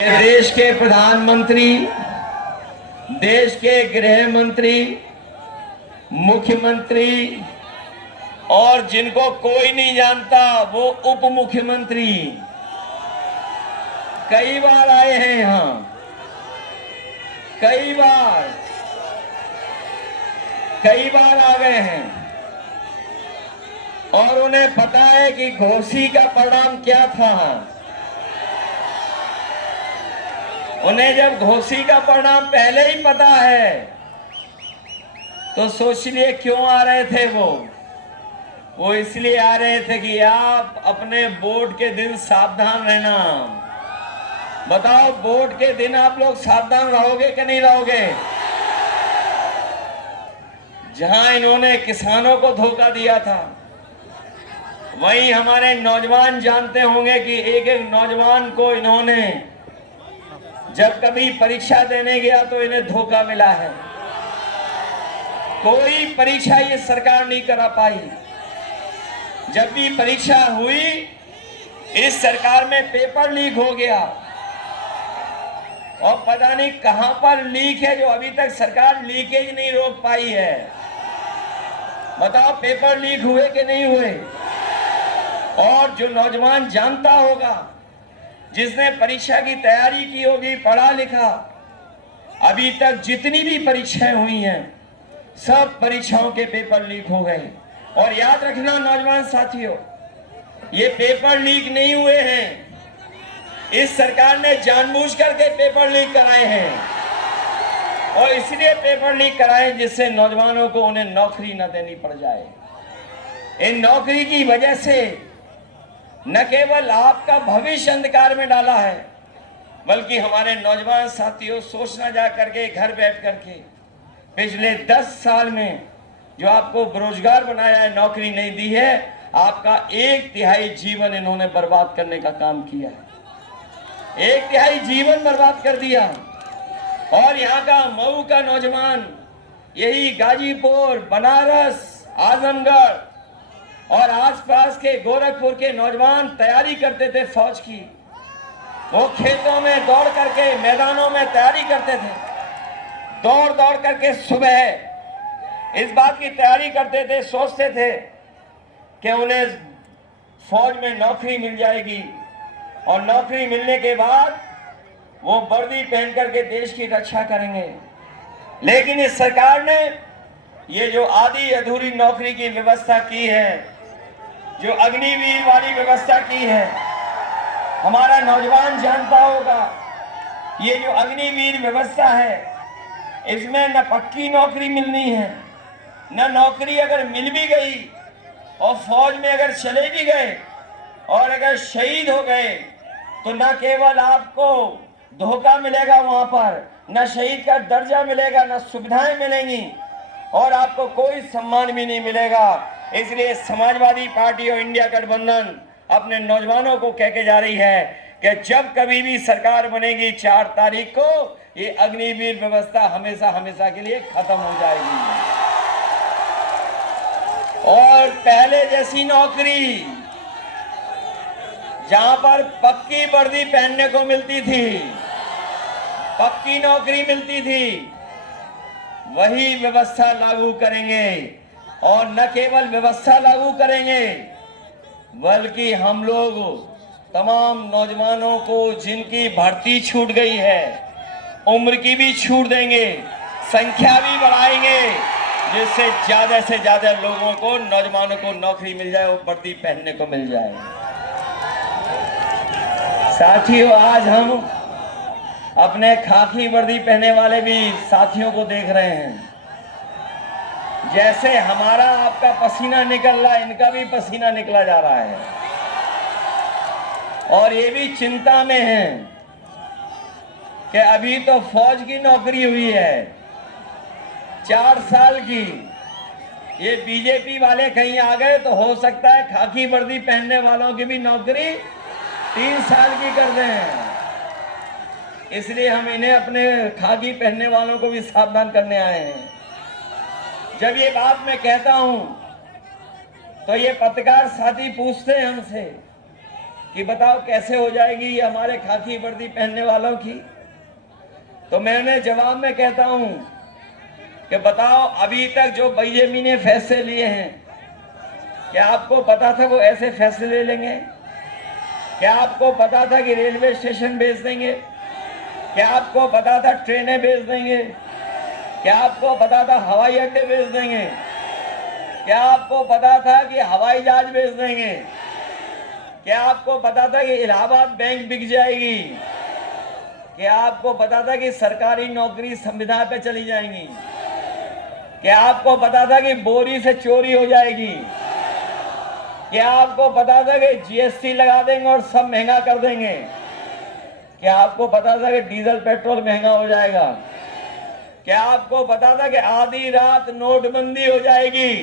देश के प्रधानमंत्री, देश के गृह मंत्री, मुख्यमंत्री और जिनको कोई नहीं जानता वो उप मुख्यमंत्री कई बार आए हैं यहां, कई बार आ गए हैं और उन्हें पता है कि घोसी का परिणाम क्या था। उन्हें जब घोसी का परिणाम पहले ही पता है तो सोचिए क्यों आ रहे थे वो इसलिए आ रहे थे कि आप अपने वोट के दिन सावधान रहना। बताओ, वोट के दिन आप लोग सावधान रहोगे कि नहीं रहोगे? जहां इन्होंने किसानों को धोखा दिया था, वहीं हमारे नौजवान जानते होंगे कि एक एक नौजवान को इन्होंने जब कभी परीक्षा देने गया तो इन्हें धोखा मिला है। कोई परीक्षा ये सरकार नहीं करा पाई। जब भी परीक्षा हुई, इस सरकार में पेपर लीक हो गया और पता नहीं कहां पर लीक है जो अभी तक सरकार लीकेज नहीं रोक पाई है। बताओ, पेपर लीक हुए कि नहीं हुए? और जो नौजवान जानता होगा, जिसने परीक्षा की तैयारी की होगी, पढ़ा लिखा, अभी तक जितनी भी परीक्षाएं हुई हैं सब परीक्षाओं के पेपर लीक हो गए। और याद रखना नौजवान साथियों, ये पेपर लीक नहीं हुए हैं, इस सरकार ने जानबूझ करके पेपर लीक कराए हैं और इसलिए पेपर लीक कराए जिससे नौजवानों को उन्हें नौकरी न देनी पड़ जाए। इन नौकरी की वजह से न केवल आपका भविष्य अंधकार में डाला है, बल्कि हमारे नौजवान साथियों सोचना जा करके घर बैठ करके पिछले 10 साल में जो आपको बेरोजगार बनाया है, नौकरी नहीं दी है, आपका 1/3 जीवन इन्होंने बर्बाद करने का काम किया है। 1/3 जीवन बर्बाद कर दिया। और यहाँ का मऊ का नौजवान, यही गाजीपुर, बनारस, आजमगढ़ और आसपास के गोरखपुर के नौजवान तैयारी करते थे फौज की। वो खेतों में दौड़ करके, मैदानों में तैयारी करते थे, दौड़ दौड़ करके सुबह इस बात की तैयारी करते थे, सोचते थे कि उन्हें फौज में नौकरी मिल जाएगी और नौकरी मिलने के बाद वो वर्दी पहन करके देश की रक्षा करेंगे। लेकिन इस सरकार ने ये जो आधी अधूरी नौकरी की व्यवस्था की है, जो अग्निवीर वाली व्यवस्था की है, हमारा नौजवान जानता होगा, ये जो अग्निवीर व्यवस्था है इसमें न पक्की नौकरी मिलनी है, न नौकरी अगर मिल भी गई और फौज में अगर चले भी गए और अगर शहीद हो गए तो न केवल आपको धोखा मिलेगा, वहां पर न शहीद का दर्जा मिलेगा, न सुविधाएं मिलेंगी और आपको कोई सम्मान भी नहीं मिलेगा। इसलिए समाजवादी पार्टी और इंडिया गठबंधन अपने नौजवानों को कह के जा रही है कि जब कभी भी सरकार बनेगी 4 तारीख को, ये अग्निवीर व्यवस्था हमेशा हमेशा के लिए खत्म हो जाएगी और पहले जैसी नौकरी जहां पर पक्की वर्दी पहनने को मिलती थी, पक्की नौकरी मिलती थी, वही व्यवस्था लागू करेंगे। और न केवल व्यवस्था लागू करेंगे बल्कि हम लोग तमाम नौजवानों को जिनकी भर्ती छूट गई है, उम्र की भी छूट देंगे, संख्या भी बढ़ाएंगे, जिससे ज्यादा से ज्यादा लोगों को, नौजवानों को नौकरी मिल जाए, वो वर्दी पहनने को मिल जाए। साथियों, आज हम अपने खाकी वर्दी पहने वाले भी साथियों को देख रहे हैं। जैसे हमारा आपका पसीना निकल रहा है, इनका भी पसीना निकला जा रहा है और ये भी चिंता में हैं कि अभी तो फौज की नौकरी हुई है 4 साल की, ये बीजेपी वाले कहीं आ गए तो हो सकता है खाकी वर्दी पहनने वालों की भी नौकरी 3 साल की कर दें। इसलिए हम इन्हें, अपने खाकी पहनने वालों को भी सावधान करने आए हैं। जब ये बात मैं कहता हूं तो ये पत्रकार साथी पूछते हैं हमसे कि बताओ कैसे हो जाएगी ये हमारे खाकी वर्दी पहनने वालों की। तो मैंने जवाब में कहता हूं कि बताओ अभी तक जो बीजेपी ने फैसले लिए हैं, क्या आपको पता था वो ऐसे फैसले ले लेंगे? क्या आपको पता था कि रेलवे स्टेशन बेच देंगे? क्या आपको पता था ट्रेनें बेच देंगे? क्या आपको पता था हवाई अड्डे बेच देंगे? क्या आपको पता था कि हवाई जहाज बेच देंगे? क्या आपको पता था कि इलाहाबाद बैंक बिक जाएगी? क्या आपको पता था कि सरकारी नौकरी संविदा पे चली जाएंगी? क्या आपको पता था कि बोरी से चोरी हो जाएगी? क्या आपको पता था कि जीएसटी लगा देंगे और सब महंगा कर देंगे? क्या आपको पता था कि डीजल पेट्रोल महंगा हो जाएगा? क्या आपको पता था कि आधी रात नोटबंदी हो जाएगी?